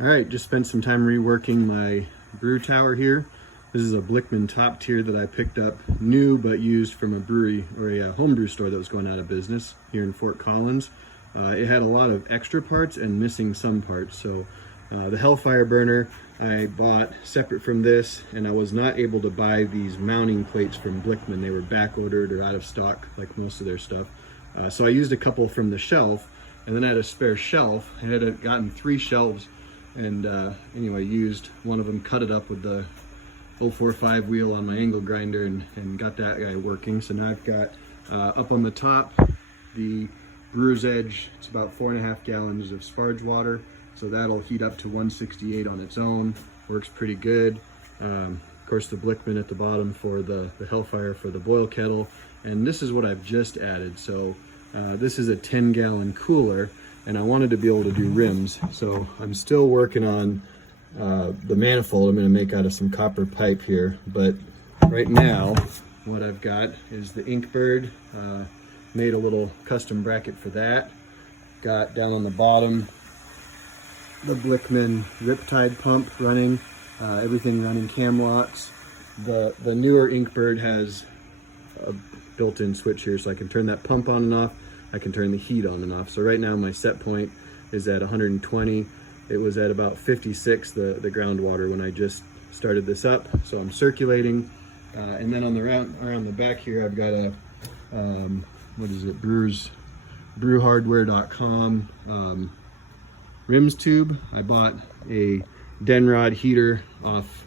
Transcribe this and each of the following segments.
All right, just spent some time reworking my brew tower here. This is a Blichmann Top Tier that I picked up new but used from a brewery or a homebrew store that was going out of business here in Fort Collins. It had a lot of extra parts and missing some parts. So the Hellfire burner I bought separate from this, and I was not able to buy these mounting plates from Blichmann. They were back ordered or out of stock like most of their stuff. So I used a couple from the shelf, and then I had a spare shelf. I had gotten 3 shelves, and anyway, used one of them, cut it up with the 045 wheel on my angle grinder, and got that guy working. So now I've got up on the top the Brewer's Edge. It's about 4.5 gallons of sparge water, so that'll heat up to 168 on its own. Works pretty good. Of course, the Blichmann at the bottom for the Hellfire for the boil kettle, and this is what I've just added. So this is a 10-gallon cooler, and I wanted to be able to do rims, so I'm still working on the manifold I'm going to make out of some copper pipe here. But right now what I've got is the Inkbird. Made a little custom bracket for that. Got down on the bottom the Blichmann riptide pump running, everything running cam locks. The newer Inkbird has a built-in switch here, so I can turn that pump on and off. I can turn the heat on and off. So right now my set point is at 120. It was at about 56, the groundwater, when I just started this up. So I'm circulating. And then on the around the back here, I've got a, what is it, brewhardware.com RIMS tube. I bought a Denrod heater off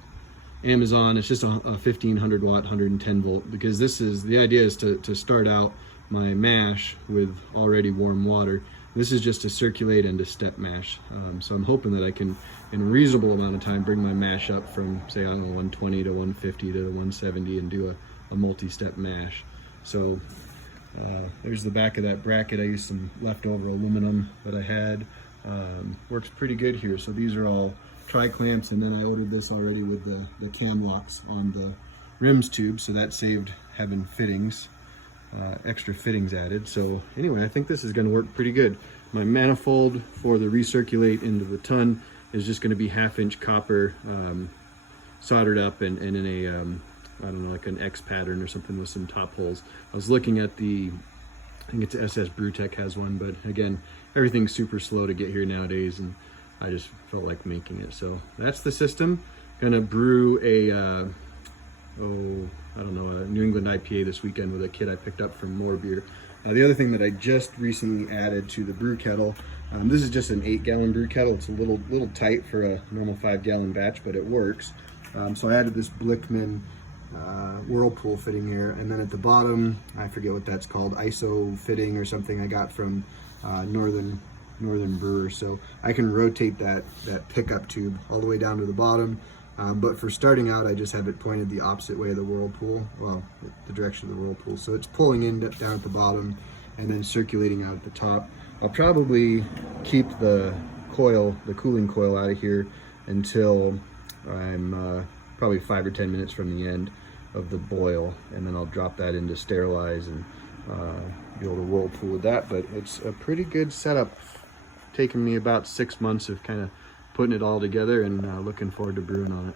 Amazon. It's just a 1500 watt, 110 volt, because the idea is to start out my mash with already warm water. This is just to circulate and to step mash. So I'm hoping that I can, in a reasonable amount of time, bring my mash up from, say, I don't know, 120 to 150 to 170 and do a multi-step mash. So there's the back of that bracket. I used some leftover aluminum that I had. Works pretty good here. So these are all tri-clamps, and then I ordered this already with the cam locks on the RIMS tube, so that saved having fittings. Extra fittings added. So anyway, I think this is going to work pretty good. My manifold for the recirculate into the ton is just going to be 1/2-inch copper, soldered up and in a I don't know, like an X pattern or something with some top holes. I was looking at I think it's SS Brewtech has one, but again, everything's super slow to get here nowadays, and I just felt like making it. So that's the system. Gonna brew a I don't know, a New England IPA this weekend with a kit I picked up from More Beer. The other thing that I just recently added to the brew kettle, this is just an 8-gallon brew kettle. It's a little tight for a normal 5-gallon batch, but it works. So I added this Blichmann whirlpool fitting here, and then at the bottom, I forget what that's called, ISO fitting or something I got from Northern Brewer. So I can rotate that pickup tube all the way down to the bottom. But for starting out, I just have it pointed the opposite way of the whirlpool, well, the direction of the whirlpool. So it's pulling in down at the bottom and then circulating out at the top. I'll probably keep the cooling coil out of here until I'm probably 5 or 10 minutes from the end of the boil, and then I'll drop that in to sterilize and be able to whirlpool with that. But it's a pretty good setup. Taken me about 6 months of kind of putting it all together, and looking forward to brewing on it.